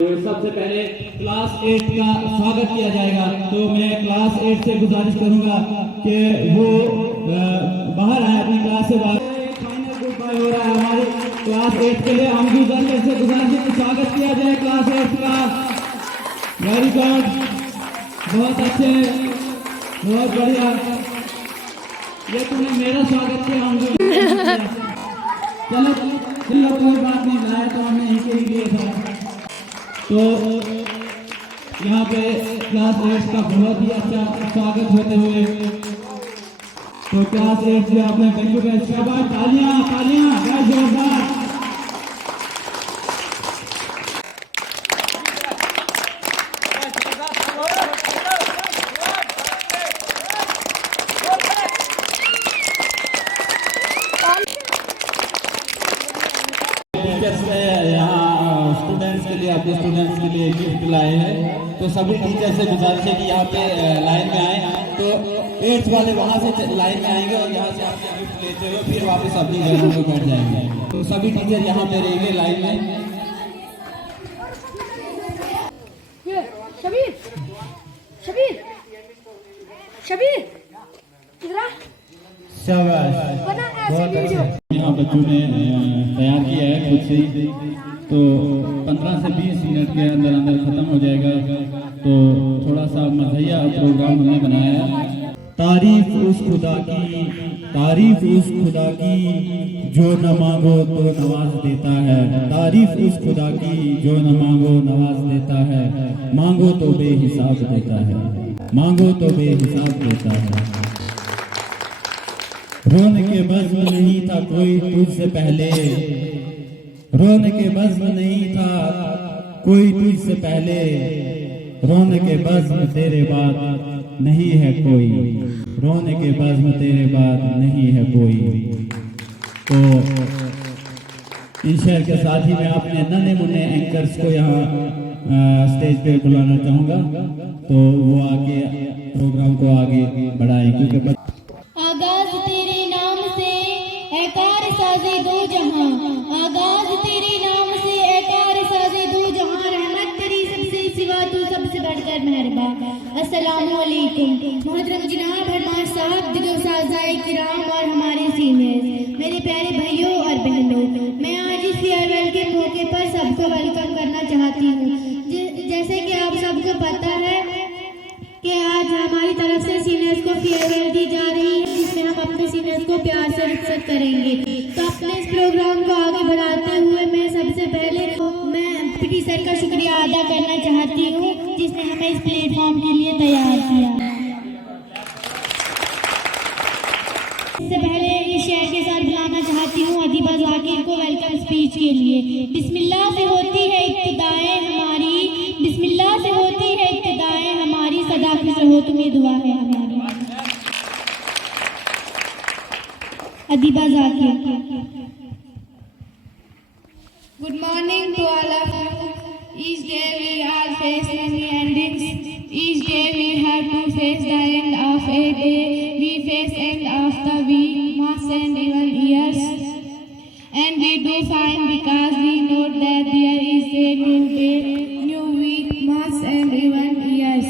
तो सबसे पहले क्लास 8 का स्वागत किया जाएगा। तो मैं क्लास 8 से गुजारिश करूंगा कि वो बाहर आए, अपनी क्लास से बाहर। फाइनल गुड बाय हो रहा है हमारी क्लास 8 के लिए। हम गुजारिश से स्वागत किया जाए क्लास 8 का। वेरी गुड, बहुत अच्छे, बहुत बढ़िया। ये तुमने मेरा स्वागत किया, हम चलो चलो कोई बात नहीं, लाया तो हमने इनके ही लिए था। तो यहाँ पे क्लास 8 का बहुत ही अच्छा स्वागत होते हुए, तो क्लास 8 से आपने थैंक यू, शाबाश, तालियां तालियां, बहुत जोरदार। यहाँ स्टूडेंट्स के लिए, अपने स्टूडेंट्स के लिए गिफ्ट लाए हैं। तो सभी टीचर से गुजारिश है कि यहाँ पे लाइन में आए। तो 8th वाले वहाँ से लाइन में आएंगे और यहाँ से आपसे गिफ्ट लेते हुए फिर वापस अपनी जगह में बैठ जाएंगे। तो सभी टीचर यहाँ पे रहेंगे लाइन में। शबीर शबीर शबीर शाबाश, बहुत अच्छा। यहाँ बच्चों ने तैयार किया है खुद से ही। तो 15 से 20 मिनट के अंदर अंदर ख़त्म हो जाएगा। तो थोड़ा सा मज़हिया प्रोग्राम हमने बनाया है। तारीफ उस खुदा की, तारीफ उस खुदा की जो न मांगो तो नवाज देता है। तारीफ उस खुदा की जो न मांगो नवाज देता है। मांगो तो बेहिसाब देता है, मांगो तो बेहिसाब देता है। रोने के बज़्म नहीं था कोई तुझसे पहले, रोने के बज़्म नहीं था कोई तुझसे पहले। रोने के बज़्म तेरे बाद नहीं है कोई, रोने के बज़्म तेरे बाद नहीं है कोई। तो इन शेर के साथ ही मैं अपने नन्हे मुन्ने एंकर्स को यहाँ स्टेज पे बुलाना चाहूँगा। तो वो आगे प्रोग्राम को आगे बढ़ाएं, क्योंकि आगाज तेरे नाम से है कार साजे दो जहां, आगाज तेरे नाम से है कार साजे दो जहां। रहमत तेरी सबसे सिवा तू सबसे बढ़कर मेहरबान। अस्सलामु अलैकुम मोहतरम जनाब हरमान साहब, दिलो साज़ाए किराम और हमारे सीनियर्स, मेरे प्यारे भाइयों और बहनों, मैं आज इस फेयरवेल के मौके पर सबको वेलकम करना चाहती हूँ। जैसे कि आप सबको पता है कि आज हमारी तरफ से सीनियर्स को फेयरवेल दी जा रही है, जिसमें हम अपने सीनियर्स को प्यार से रिस्पेक्ट करेंगे। तो अपने इस प्रोग्राम को आगे बढ़ाते हुए मैं सबसे पहले पीटी सर का शुक्रिया अदा करना चाहती हूँ, जिसने हमें इस प्लेटफॉर्म के लिए तैयार किया। इससे पहले इस शेर के साथ बुलाना चाहती हूँ अदीबा ज़ाकिर को वेलकम स्पीच के लिए। बिस्मिल्लाह से होती है इब्तिदाएं हमारी, बिस्मिल्लाह से होती है इब्तिदाएं हमारी, सदा खुश रहो तुम्हें दुआ है हमारी। Adiba Zakir. Good morning to all of you. Each day we all face many endings. Each day we have to face the end of a day. We face end of the week, months and even years. And we do fine because we know that there is a new day, new week, months and even years.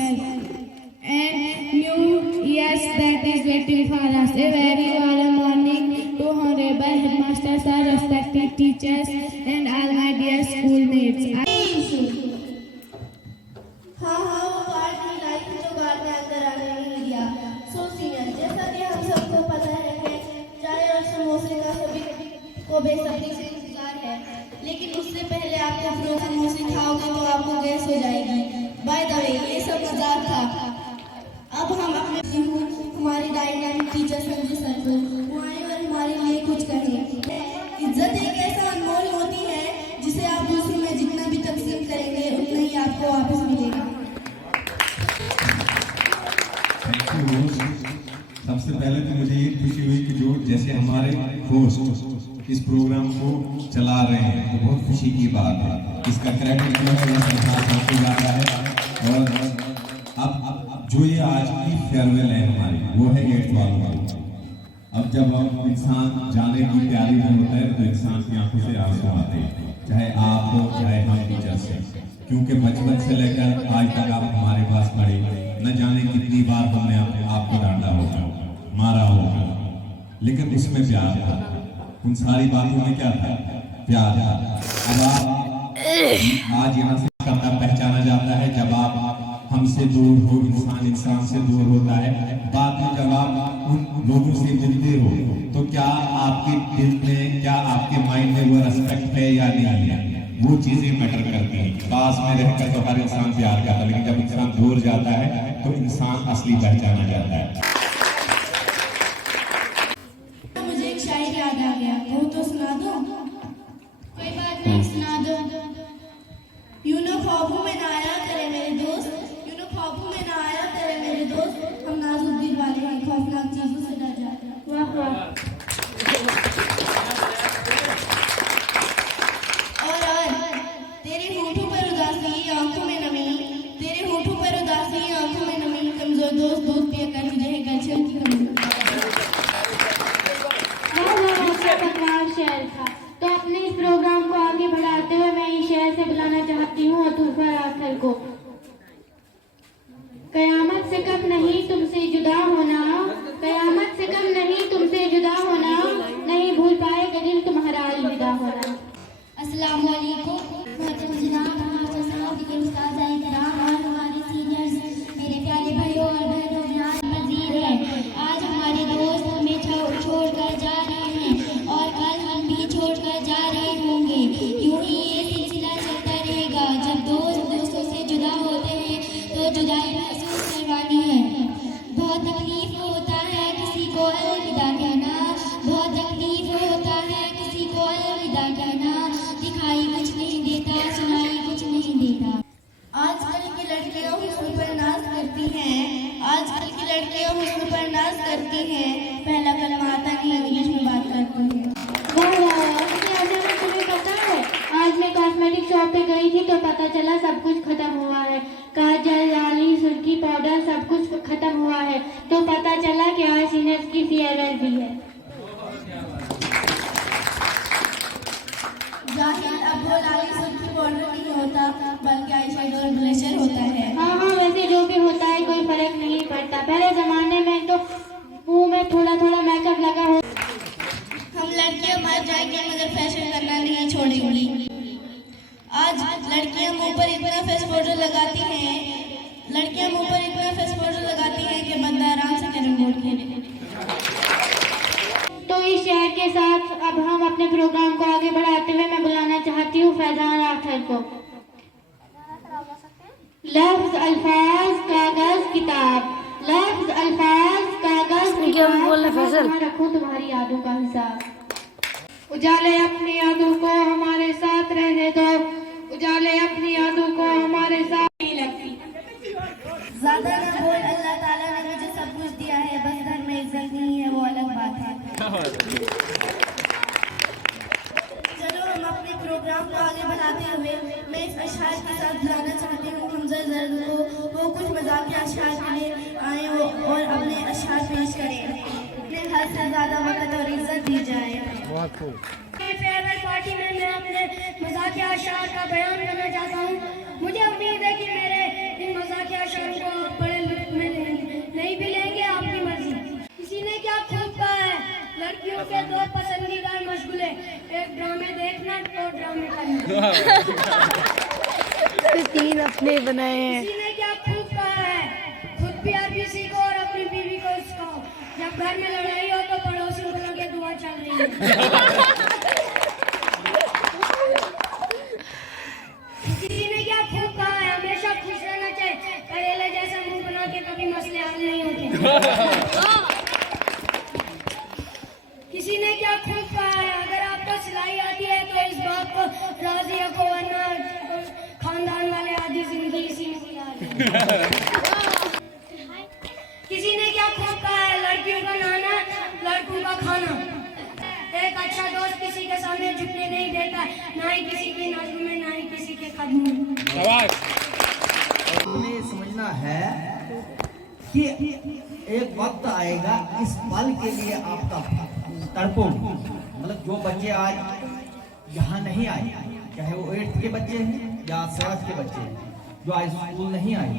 And new years that is waiting for us. A very warm morning to honorable headmaster sir, respected teachers and all my dear schoolmates. हाँ वो card की life जो card में अंदर आने नहीं दिया। So senior, जैसा कि हम सबको पता है कि चाय और समोसे का सभी को बेसब्री से इंतजार है, लेकिन उससे पहले आप जब दो समोसे खाओगे तो आपको गैस हो जाएगी। बाय द वे, ये सब मजाक था। अब हम अपने हमारी डायनामिक टीचर संजय सर को वो आए और हमारे लिए कुछ कहें। इज्जत एक ऐसा अनमोल होती है जिसे आप दूसरों में जितना भी तकसीम करेंगे उतना ही आपको वापस मिलेगा। सबसे पहले तो मुझे ये खुशी हुई कि जो जैसे हमारे होस्ट इस प्रोग्राम को चला रहे हैं, तो बहुत खुशी की बात है। इसका क्रेडिट जो है आपको जा रहा है। और अब जो ये आज की फेयरवेल है हमारी, वो है 8th वालों की। अब जब हम इंसान जाने की तैयारी में होता है तो इंसान की आंखों से आंसू आते हैं, चाहे आप हो चाहे हम टीचर्स हैं। क्योंकि बचपन से लेकर आज तक आप हमारे पास पढ़े, न जाने कितनी बार हमने आपको डांटा होगा, मारा होगा, लेकिन उसमें प्यार था। उन सारी बातों में क्या था? प्यार था। अब आप आज यहाँ से कब तक पहचाना जाता है? जब आप हमसे दूर हो, इंसान से दूर होता है। बाद में जब आप उन लोगों से मिलते हो तो क्या आपके दिल में, क्या आपके माइंड में वो रेस्पेक्ट है या नहीं है? वो चीजें मैटर करती हैं। पास में रहकर तो हर इंसान प्यार करता है, लेकिन जब इंसान दूर जाता है तो इंसान असली पहचाना जाता है। मुझे एक शायर याद आ गया, वो तो सुना दो। कोई बात नहीं, सुना दो। यूं न ख्वाबों में ना आया करे मेरे दोस्त, यूं न ख्वाबों में ना आया करे मेरे दोस्त, हम नाजुक दिल वाले हैं, खौफनाक चीजों से डर जाते हैं। वाह वाह। और तेरे होठों पर उदासी, आंखों में नमी, तेरे होठों पर उदासी, आंखों में नमी, कमजोर दोस्त दूध पिया कर तुझे है कैल्शियम की कमी। पकवान शेर था। तो अपने इस प्रोग्राम को आगे बढ़ाते हुए मैं इस शेर से बुलाना चाहती हूँ अतूफा आखिर को। कयामत से कब नहीं तुमसे जुदा होना, कयामत से कब नहीं तुमसे जुदा होना, नहीं भूल पाएगा दिल तुम्हारा अलविदा होना। अस्सलाम वालेकुम। जनाब हमारे साथ के उस्ताद किराम और हमारे सीनियर्स, मेरे प्यारे भाइयों और बहनों, मजीद है आज हमारे दोस्त हमें छोड़कर जा रहे हैं और कल हम भी छोड़कर जा रहे होंगे। यूं ही ये सिलसिला चलता रहेगा। जब दोस्त दोस्तों से जुदा होते हैं तो जुदाई महसूस करवानी है। बहुत तकलीफ होता है किसी को अलविदा कहना, बहुत तकलीफ होता है किसी को अलविदा कहना। दिखाई कुछ नहीं देता, सुनाई कुछ नहीं देता। आजकल की लड़कियां हुस्न पर नाज करती हैं, आजकल की लड़कियां हुस्न पर नाज करती हैं, पहला कलमा आता नहीं इंग्लिश में बात करती हैं। तुम्हें पता है आज मैं कॉस्मेटिक शॉप पे गई थी तो पता चला सब कुछ खत्म हुआ है। काजल, लाली, सुर्खी, पाउडर सब कुछ खत्म हुआ है। तो पता चला कि आज सीनियर्स की फेयरवेल भी है। जाहिल अब वो लाली सुर्खी पाउडर नहीं होता, बल्कि आईशैडो और ब्लशर होता है। हाँ, वैसे जो भी होता है कोई फर्क नहीं पड़ता। पहले जमाने में तो मुंह में थोड़ा थोड़ा मेकअप लगा हो। हम लड़कियां मर जाएंगे मगर फैशन करना नहीं छोड़ेंगी। आज लड़कियां मुंह पर इतना फेस पाउडर लगाती हैं, लड़कियां मुंह पर इतना फेस पाउडर लगाती हैं कि बंदा आराम से कैरम बोर्ड खेले। तो इस शेर के साथ अब हम अपने प्रोग्राम को आगे बढ़ाते हुए मैं बुलाना चाहती हूँ फैजान आखिर को। लफ्ज अल्फाज कागज किताब, लफ्ज अल्फाज कागज किताब, रखो तुम्हारी यादों का हिसाब। उजाले अपनी यादों को हमारे साथ रहने दो, उजाले अपनी यादों को हमारे साथ नहीं लगती। ज्यादा ना बोल, अल्लाह ताला ने मुझे सब कुछ दिया है, बस घर में इज्जत नहीं है, वो अलग बात है। चलो हम अपने प्रोग्राम को आगे बढ़ाते हुए मैं इस अशआर के साथ बुलाना चाहती हूँ हमजा जर्द को। वो कुछ मजाकिया अशआर के लिए आए और अपने अशआर पेश करें। अपने हद से ज्यादा वक्त और इज्जत दी जाए। फेयरवेल पार्टी में मैं अपने मजाकिया अशआर का बयान करना चाहता हूँ। मुझे उम्मीद है कि मेरे इन मजाकिया अशआर को आप बड़े लुत्फ में नहीं भी लेंगे, आपकी मर्जी। किसी ने क्या खूब कहा है, लड़कियों के दो पसंदीदा मशगूले, एक ड्रामे देखना और ड्रामे करना। तीन अपने बनाए हैं। किसी ने क्या खूब कहा है, खुद भी आरबीसी को और अपनी बीवी को सिखाओ। जब घर में लड़ाई हो तो पड़ोसियों को लगे दुआ चल रही है। किसी ने क्या खूब कहा है, हमेशा खुश रहना चाहिए, करेले जैसा मुंह बना के कभी मसले हल नहीं होते। किसी ने क्या खूब कहा है, अगर आपको सिलाई आती है तो इस बात को राजी रखो, वरना खानदान वाले आधी जिंदगी इसी में गुजार देंगे। किसी ने क्या खूब कहा है, लड़कियों का नहाना लड़कों का खाना। एक अच्छा दोस्त किसी के सामने झुकने नहीं देता, ना ही किसी की नज़र में, ना ही किसी के कदम में। हमें समझना है कि एक वक्त आएगा, इस पल के लिए आपका तड़पो। मतलब जो बच्चे आज यहाँ नहीं आए, चाहे वो 8th के बच्चे हैं, या 7th के बच्चे जो आज स्कूल नहीं आए,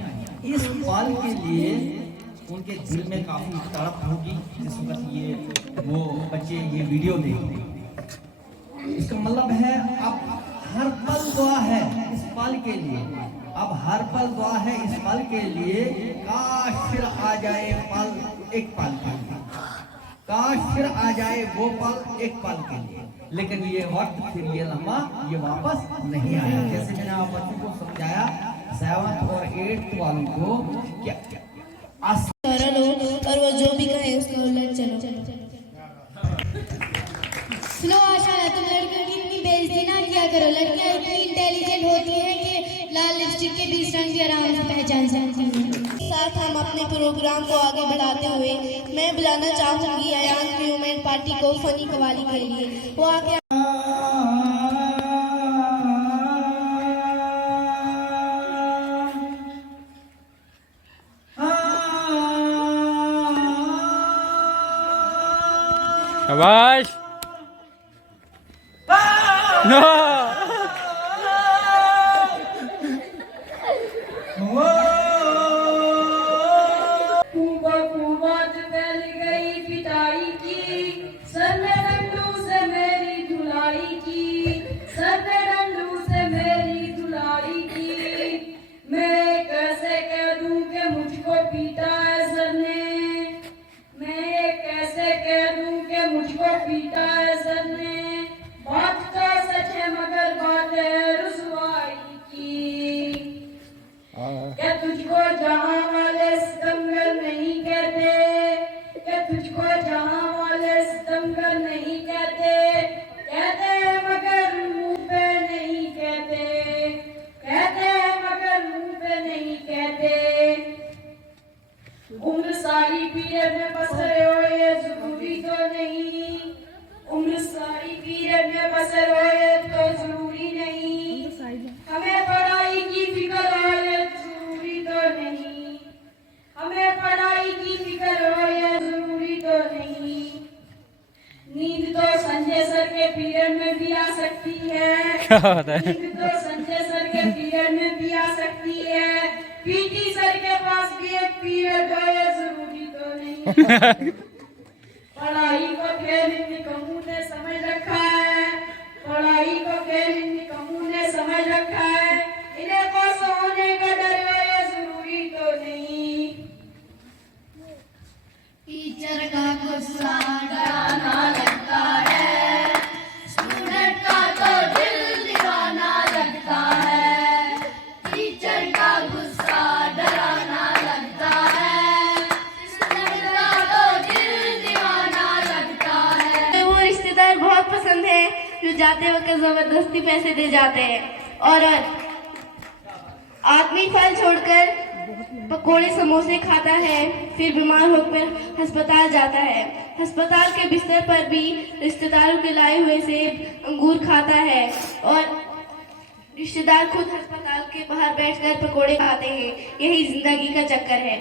इस पल के लिए उनके दिल में काफी तड़प होगी जिस वक्त ये वो बच्चे ये वीडियो देखेंगे। इसका मतलब है अब हर पल दुआ है इस पल के लिए, अब हर पल दुआ है इस पल के लिए। काश फिर आ जाए पल एक पल के लिए, काश फिर आ जाए वो पल एक पल के लिए, लेकिन ये वक्त फिर ये लम्हा ये वापस नहीं आया। जैसे मैंने आप बच्चों को समझाया 7th और 8th वालों को क्या सरल हो और वो जो भी कहे उसको उलट चलो। सुनो आशा, तुम लड़कियों की इतनी बेइज्जती ना किया करो। लड़कियां इतनी इंटेलिजेंट होती हैं कि लाल लिपस्टिक के 20 रंग भी आराम से पहचान सकती हैं। साथ हम अपने प्रोग्राम को आगे बढ़ाते हुए मैं बुलाना चाहूंगी अयान ह्यूमन पार्टी को फनी कवाली के लिए। वो आगे शाबाश। नो खूबा फैल गई पिटाई की, सर में डंडू से मेरी धुलाई की, सर में डंडू से मेरी धुलाई की। मैं कैसे कह दूं कि मुझको पीटा है सर ने, मैं कैसे कह दूं कि मुझको पीटा है सर ने। बात तो सच है मगर बात है रुसवाई की। क्या तुझको जहां वाले सितमगर नहीं कहते, क्या तुझको जहां वाले सितमगर नहीं कहते, कहते हैं मगर मुंह पे नहीं कहते, कहते हैं मगर मुंह पे नहीं कहते। उम्र सारी पीरियड में बस रहे हो ये जरूरी तो नहीं, उम्र सारी पीरियड में बस रहे हो ये तो जरूरी नहीं। हमें पढ़ाई की फिक्र हो ये जरूरी तो नहीं, हमें पढ़ाई की फिक्र हो ये जरूरी तो नहीं। नींद तो संजय सर के पीरियड में भी आ सकती है, नींद तो संजय सर के पीरियड में भी आ सकती है। पीटी सर के पास भी एक पीरियड हो ये जरूरी तो नहीं। पढ़ाई को खेल निकम्मों ने समझ रखा है, पढ़ाई को खेल निकम्मों ने समझ रखा है। इन्हें पास होने का डर है ये जरूरी तो नहीं। टीचर का गुस्सा डराना लगता है, स्टूडेंट का तो दिल दीवाना लगता है। टीचर का गुस्सा डराना लगता है, स्टूडेंट का तो दिल दीवाना लगता है। वो रिश्तेदार बहुत पसंद है जो जाते वक्त जबरदस्ती पैसे दे जाते हैं। और आदमी फल छोड़कर पकोड़े समोसे खाता है, फिर बीमार होकर अस्पताल जाता है। अस्पताल के बिस्तर पर भी रिश्तेदारों के लाए हुए सेब अंगूर खाता है और रिश्तेदार खुद अस्पताल के बाहर बैठकर पकोड़े खाते हैं। यही जिंदगी का चक्कर है।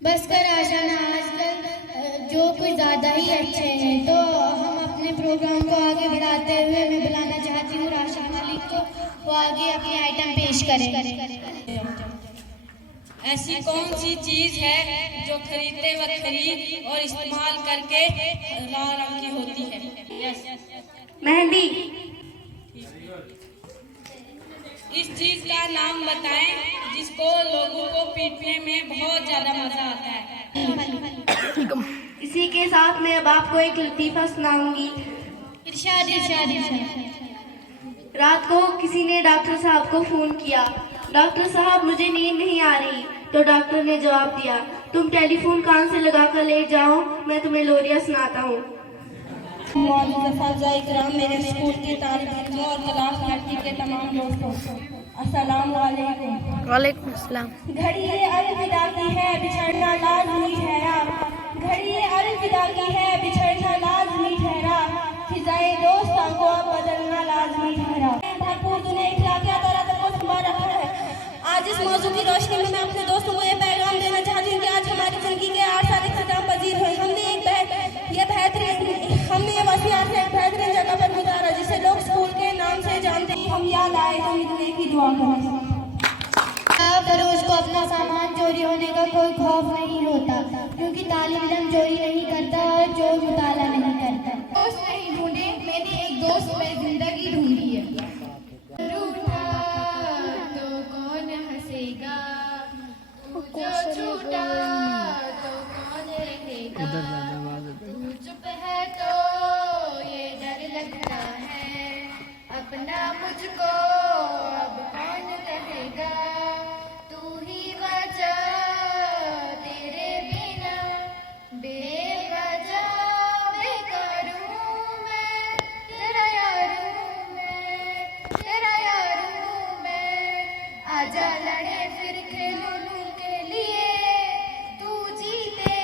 बस कर आशा ना, आजकल जो कुछ ज़्यादा ही अच्छे हैं। तो हम अपने प्रोग्राम को आगे बढ़ाते हुए मैं बुलाना चाहती हूँ राशिद मलिक को, वो आगे अपनी आइटम पेश करें। ऐसी कौन सी चीज है जो खरीदते वक्त खरीद और इस्तेमाल करके लाल रंग की होती है? मेहंदी। इस चीज का नाम बताएं जिसको लोगों को पीटने में बहुत ज्यादा मजा आता है। इसी के साथ मैं अब आपको एक लतीफा सुनाऊंगी। इरशाद इरशाद इरशाद। रात को किसी ने डॉक्टर साहब को फोन किया, डॉक्टर साहब मुझे नींद नहीं आ रही। तो डॉक्टर ने जवाब दिया, तुम टेलीफोन कान से लगाकर ले जाओ, मैं तुम्हें लोरिया सुनाता हूँ। मेरे स्कूल की तालिबानों और क्लास लड़की के तमाम दोस्तों, अस्सलाम वालेकुम। वालेकुम अस्सलाम। घड़ी ये अलविदा की है, बिछड़ना लाज़मी ठहरा। घड़ी ये अलविदा की है, बिछड़ना लाज़मी ठहरा। फिजाए दोस्तां को अब बदलना लाज़मी ठहरा। भरपूर दुनिया इखलाकियात और अदब को संभाल रखा है। आज इस मौजू की रोशनी में मैं अपने दोस्तों को ये पैगाम देना चाहती हूँ कि आज हमारी जिंदगी के 8 साल इख्तिताम पजीर हुए। हमने ये वसीयत से एक बेहतरीन जगह पर गुजारा जिसे लोग ही हम याद आए तो इतने की दुआ करें। फरोज को अपना सामान चोरी होने का कोई खौफ नहीं होता, क्योंकि तालिब इल्म चोरी नहीं करता और चोर मुताला नहीं करता। दोस्त नहीं ढूंढे, मैंने एक दोस्त में जिंदगी ढूंढी है। रूठा तो कौन हंसेगा, जो छूटा तो कौन रहेगा, तू चुप है तो ये डर लगता है, अपना मुझको अब कौन कहेगा, तू ही वजह तेरे बिना बेवजह मैं करूं मैं तेरा यार हूं मैं, आजा लड़े फिर खेलों के लिए, तू जीते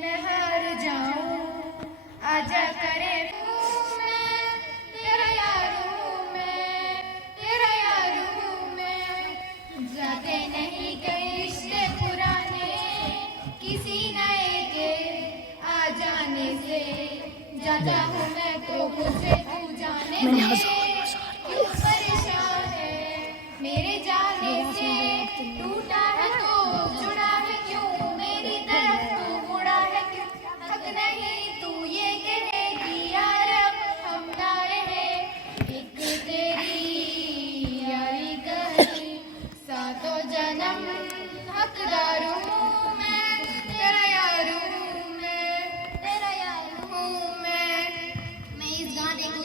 मैं हार जाऊं, आजा करे मैं तेरा यार हूं मैं, जाते नहीं कई रिश्ते पुराने, किसी नए के आ जाने से, जाता हूँ मैं तो मुझे तू जाने दे, क्यों परेशान है मेरे जाने से, टूटा है तो जुड़ा है क्यों, मेरी तरफ तू मुड़ा है क्यों, हक नहीं तू ये कहेगी यार अब हम ना रहे, एक तेरी यारी कही सातों जन्म हकदार हूँ मैं, तेरा यार हूँ मैं इस गाने को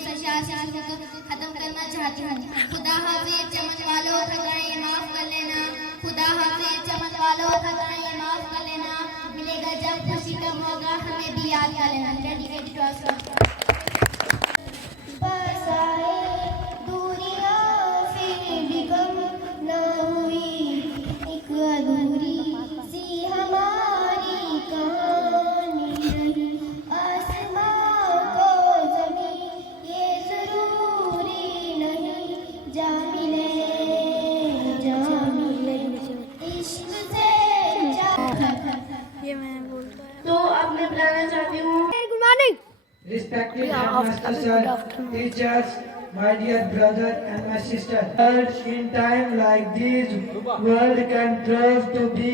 खत्म करना चाहती हूँ। खुदा हाफिज़, चमन वालों खताएं माफ कर लेना, खुदा हाफिज़, चमन वालों खताएं माफ कर लेना, मिलेगा जब खुशी का मौका हमें भी याद कर लेना। Dedicated to all. तो अब मैं बुलाना चाहती हूँ good morning. Respected headmaster sir, teachers, my dear brother and my sister. In time like this, world can prove to be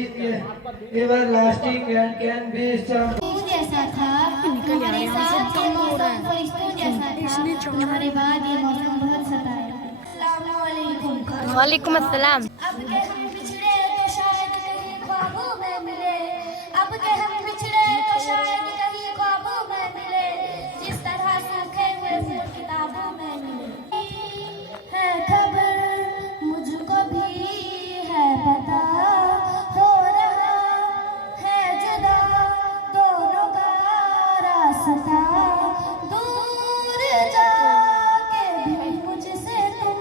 everlasting and can be some. जैसा था हमारे साथ ये मौसम फरिश्तों जैसा था, हमारे बाद ये मौसम बहुत सताया। अस्सलाम वालेकुम। वालेकुम अस्सलाम। अब के हम बिछड़े तो शायद कहीं ख्वाबों में मिले, अब के हम बिछड़े तो शायद कहीं ख्वाबों में मिले, जिस तरह सूखे हुए फूल किताबों में मिले। है खबर मुझको भी है पता, हो रहा है जुदा दोनों का रास्ता, दूर जाके भी मुझसे तुम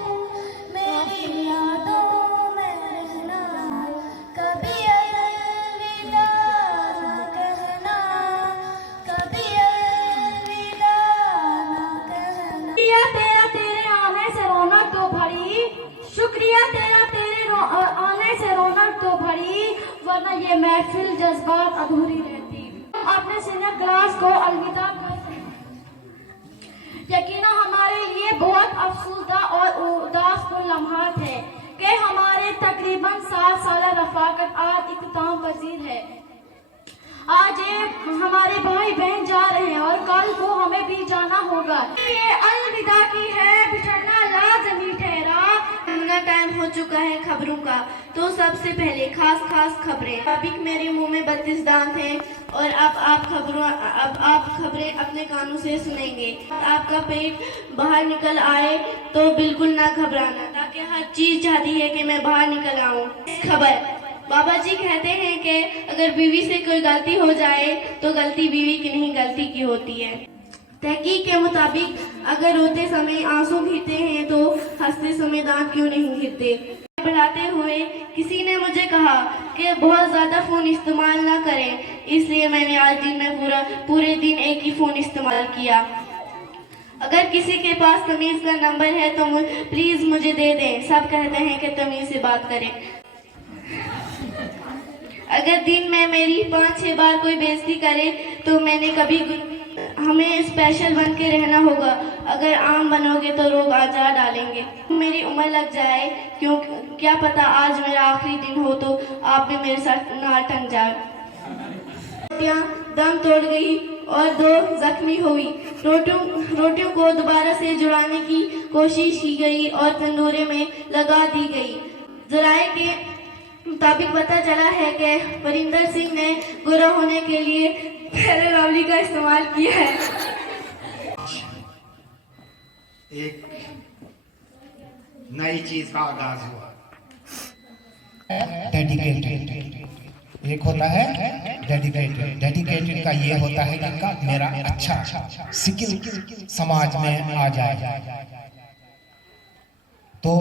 मेरी यादों में रहना, कभी अलविदा ना कहना, कभी अलविदा ना कहना। शुक्रिया तेरा तेरे आने से रौनक तो भरी, शुक्रिया तेरा तेरे आने से रौनक तो भरी, वरना ये महफिल जज्बात अधूरी रहती। अपने सीनियर क्लास को अलविदा कर यकीना हमारे लिए बहुत अफसोसदा और उदासकुन लम्हात है कि हमारे तकरीबन 7 साल रफाकत आज इख्तिताम पजीर है। आज ये हमारे भाई बहन जा रहे हैं और कल को हमें भी जाना होगा। ये अलविदा की है, बिछड़ना लाजमी ठहरा। टाइम हो चुका है खबरों का, तो सबसे पहले खास खबरें। अभी मेरे मुंह में 32 दांत हैं और अब आप खबरें अपने कानों से सुनेंगे। आपका पेट बाहर निकल आए तो बिल्कुल ना घबराना, ताकि हर चीज चाहती है कि मैं बाहर निकल आऊं। खबर, बाबा जी कहते हैं कि अगर बीवी से कोई गलती हो जाए तो गलती बीवी की नहीं गलती की होती है। तहकीक के मुताबिक अगर रोते समय आंसू गिरते हैं तो हंसते समय दांत क्यों नहीं गिरते। पढ़ाते हुए किसी ने मुझे कहा कि बहुत ज्यादा फोन इस्तेमाल ना करें, इसलिए मैंने आज दिन में पूरे दिन एक ही फोन इस्तेमाल किया। अगर किसी के पास तमीज का नंबर है तो प्लीज मुझे दे दें। सब कहते हैं कि तमीज से बात करें। अगर दिन में मेरी 5-6 बार कोई बेइज्जती करे तो मैंने कभी हमें स्पेशल बन के रहना होगा। अगर आम बनोगे तो लोग आजार डालेंगे। मेरी उम्र लग जाए, क्यों क्या पता आज मेरा आखिरी दिन हो तो आप भी मेरे साथ ना टंग जाए। रोटियां दम तोड़ गई और 2 जख्मी हुई। रोटियों को दोबारा से जुड़ाने की कोशिश की गई और तंदूरे में लगा दी गई। जराये के मुताबिक पता चला है कि परिंदर सिंह ने गोरा होने के लिए फेयर लवली का इस्तेमाल किया है। एक नई चीज का आगाज हुआ। डेडिकेटेड एक होता है डेडिकेटेड का ये होता है कि मेरा अच्छा स्किल समाज में आ जाए। तो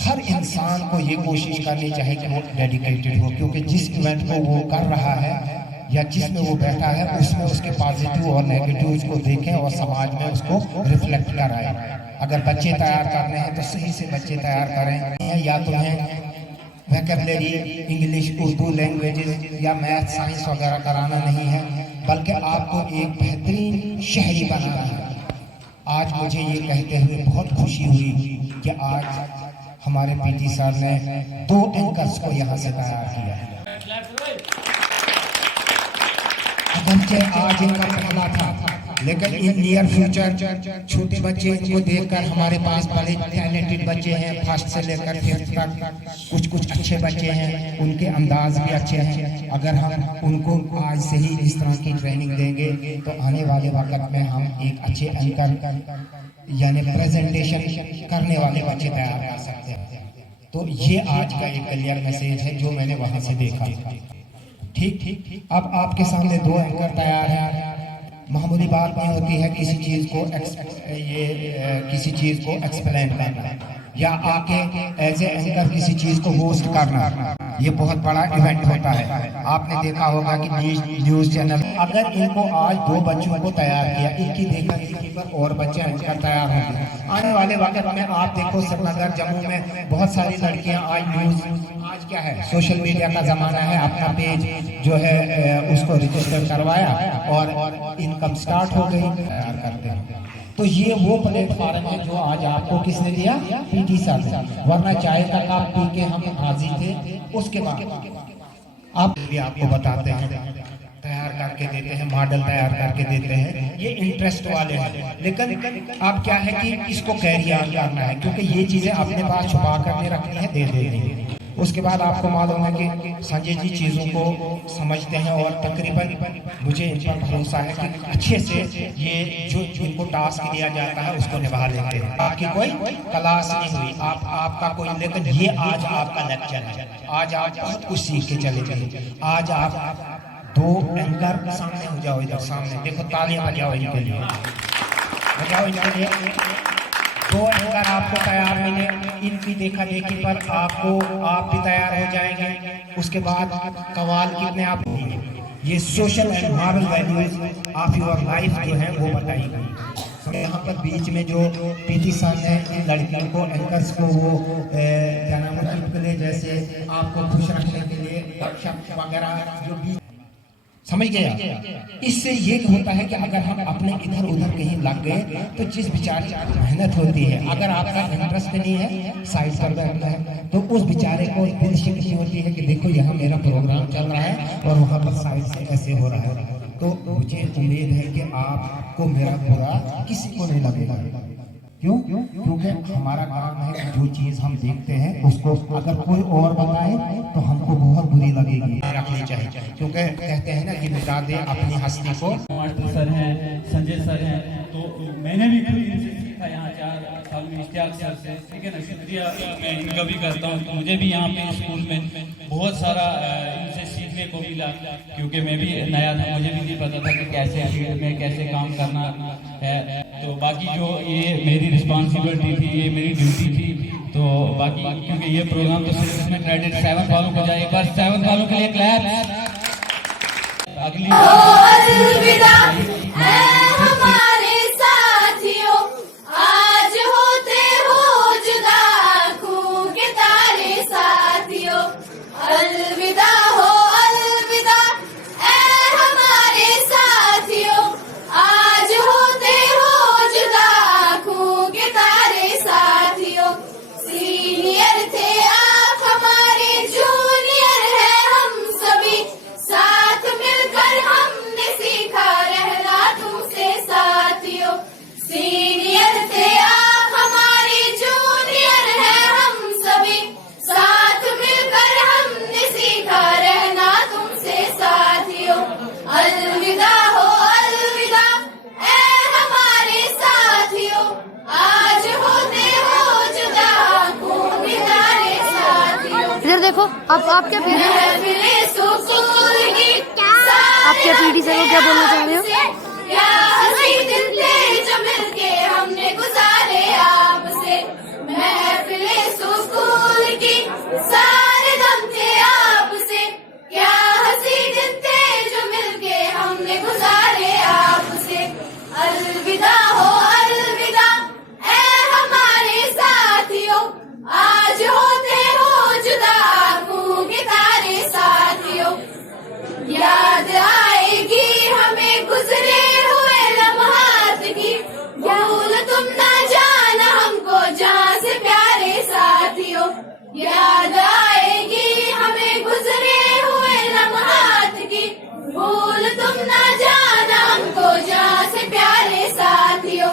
हर इंसान को ये कोशिश करनी चाहिए कि वो डेडिकेटेड हो, क्योंकि जिस इवेंट को वो कर रहा है या जिसमें वो बैठा है उसमें उसके पॉजिटिव और नेगेटिव को देखें और समाज में उसको रिफ्लेक्ट कराएं। अगर बच्चे तैयार करने हैं तो सही से बच्चे तैयार करें, या तुम्हें वोकैबुलरी इंग्लिश उर्दू लैंग्वेजेस या मैथ साइंस वगैरह कराना नहीं है, बल्कि आपको एक बेहतरीन शहरी बनाना है। आज मुझे ये कहते हुए बहुत खुशी हुई कि आज हमारे पीटी सर ने 2 एंकर्स को यहाँ से तैयार किया है। अगरचे आज इनका पहला था, लेकिन इन नियर फ्यूचर छोटे बच्चे इनको देखकर हमारे पास बड़े टैलेंटेड बच्चे हैं। फर्स्ट से लेकर 5th तक कुछ अच्छे बच्चे हैं, उनके अंदाज भी अच्छे हैं। अगर हम उनको आज से ही इस तरह की ट्रेनिंग देंगे तो आने वाले वक्त में हम एक अच्छे एंकर यानी प्रेजेंटेशन करने वाले बच्चे तैयार कर सकते हैं। तो ये आज का एक क्लियर मैसेज है जो मैंने वहां से देखा। ठीक, अब आपके सामने 2 एंकर तैयार हैं। मामूली बात नहीं होती है किसी चीज को एक्सप्लेन करना या आके एज ए एंकर किसी चीज को होस्ट करना, ये बहुत बड़ा इवेंट होता है। आपने देखा होगा कि न्यूज चैनल अगर इनको आज 2 बच्चों को तैयार किया, इनकी देखा देखी पर और बच्चे एंकर तैयार होंगे। आने वाले वक्त में आप देखो श्रीनगर जम्मू में बहुत सारी लड़कियां आज क्या है, सोशल मीडिया का जमाना है, अपना पेज जो है उसको रजिस्टर करवाया और इनकम स्टार्ट हो गई, तैयार करते हैं। तो ये वो प्लेटफॉर्म है जो आज आपको किसने दिया, पीटी सर ने, वरना चाय का कप पी के हम हाजिर थे। उसके बाद आप भी आपको बताते हैं, तैयार करके देते हैं, मॉडल तैयार करके देते हैं, ये इंटरेस्ट वाले हैं। लेकिन अब क्या है कि इसको कैरी ऑन करना है, क्योंकि ये चीजें अपने पास छुपा करके रखनी है, दे देनी। उसके बाद आपको मालूम है कि संजय जी चीज़ों को समझते हैं और तकरीबन मुझे इन पर भरोसा है कि अच्छे से ये जो इनको टास्क दिया जाता है उसको निभा लेते हैं। आपकी कोई क्लास नहीं हुई, आपका कोई, लेकिन ये आज आपका लेक्चर है। आज आप बहुत कुछ सीख के चले गए। आज आप 2 एंकर सामने हो जाओ, इधर सामने देखो, तालियां बजाओ इनके लिए, बजाओ इनके लिए। 2 एंकर आपको तैयार मिले, इनकी देखा देखी पर आप भी तैयार हो जाएंगे। उसके बाद कवाल कितने आप, ये social and moral values of your life जो है वो बताई गई। यहाँ पर बीच में जो पीटी सर ने इन लड़कियों को एंकर्स को वो क्या नाम है, चुटकुले जैसे आपको खुश रखने के लिए वर्कशॉप वगैरह जो भी, समझ गया। इससे ये होता है कि अगर हम अपने इधर उधर कहीं लग गए तो जिस बेचारे मेहनत होती है, अगर आपका इंटरेस्ट नहीं है, साइड पर बैठना है, तो उस बेचारे को दिल शिकनी होती है कि देखो यहाँ मेरा प्रोग्राम चल रहा है और वहाँ पर साइड से ऐसे हो रहा है। तो मुझे उम्मीद है कि आपको मेरा बुरा किसी को नहीं लगेगा। क्यों? क्योंकि हमारा काम है जो चीज हम देखते हैं उसको अगर कोई और बताए तो हमको बहुत बुरी लगेगी, रखनी चाहिए। क्योंकि कहते हैं ना कि मिटा दे अपनी हस्ती को। मास्टर सर हैं, संजय सर हैं, तो मैंने भी खुद इनसे सीखा यहाँ 4 साल में इश्तियाक सर से, ठीक है ना। शुक्रिया मैं इनका भी करता हूँ। तो मुझे भी यहाँ पे स्कूल में बहुत सारा इनसे सीखने को मिला, क्योंकि मैं भी नया था, मुझे भी नहीं पता था कि कैसे फील्ड में कैसे काम करना है। तो बाकी जो ये मेरी रिस्पॉन्सिबिलिटी थी, ये मेरी ड्यूटी थी। तो बाकी क्योंकि ये प्रोग्राम तो सिर्फ इसमें क्रेडिट 7 वालों को जाए, एक बार 7 वालों के लिए क्लैप। अगली हमारे साथियों, आज होते हो जुदा खून के तारे साथियों, अलविदा हो अलविदा ऐ हमारे साथियों, आज देखो आप क्या आपके पीटी सर को क्या बोलना चाह रहे हो? जो मिलके हमने गुजारे आपसे महफिले सुकून की सारे दम थे आपसे क्या हंसी दिन थे जो मिलके हमने गुजारे आपसे अलविदा हो अलविदा ऐ हमारे साथियों आज होते हो जुदा आंखों के तारे साथियों याद आएगी हमें गुजरे हुए लम्हात की भूल तुम ना जाना हमको जहाँ से प्यारे साथियों याद आएगी हमें गुजरे हुए लम्हात की भूल तुम ना जाना हमको जहाँ से प्यारे साथियों